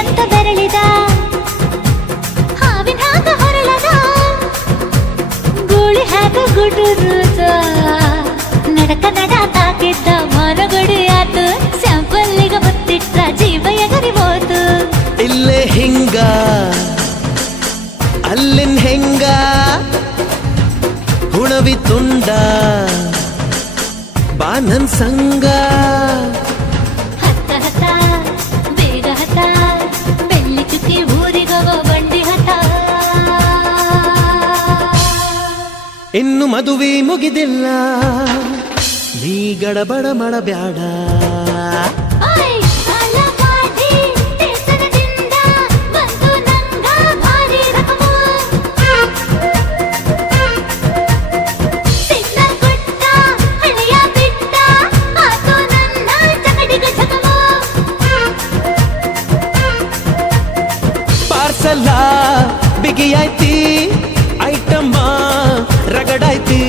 ಅಂತ ಬೆರಳಿದ ಹಾವಿನ ಹಾಗ ಹೊರಳದ ಗೂಳಿ ಹಾಗ ಗುಡುರುದ ನಡಕ ನಡ ತಾಕಿದ್ದ ಮರಗಡಿ ಆತು ಸ್ಯಾಂಪಲ್ಲಿಗ ಮುತ್ತಿಟ್ಟ ಜೀವ ಎಗರಿ ಹೋತು ಇಲ್ಲೇ ಹಿಂಗ ಅಲ್ಲಿನ್ ಹೆಂಗ ಹುಣವಿ ತುಂಡ ಬಾ ನನ್ ಸಂಗ ಹತ್ತ ಹತ ಬೇಗ ಹತ ಬೆಳ್ಳಿ ಚುಕ್ಕಿ ಊರಿಗವ ಬಂಡಿ ಹತ ಇನ್ನು ಮದುವೆ ಮುಗಿದಿಲ್ಲ ನೀ ಗಡಬಡ ಮಾಡಬ್ಯಾಡ ಓಯ್ ಕಾಲಪಾಟಿ ದೇಶದಿಂದ ಬಂತು ನಂಗ ಭಾರಿ ರಕಮು ಸಿಗ್ನಲ್ ಕೊಟ್ಟ ಹಳೆಯ ಬಿಟ್ಟ ಆತು ನನ್ನ ಚಕಡಿಗ ಚಕಮು ಪಾರ್ಸಲ ಬಿಗಿಯಾಯ್ತಿ ಐಟಮ್ಮ ರಗಡಾಯ್ತಿ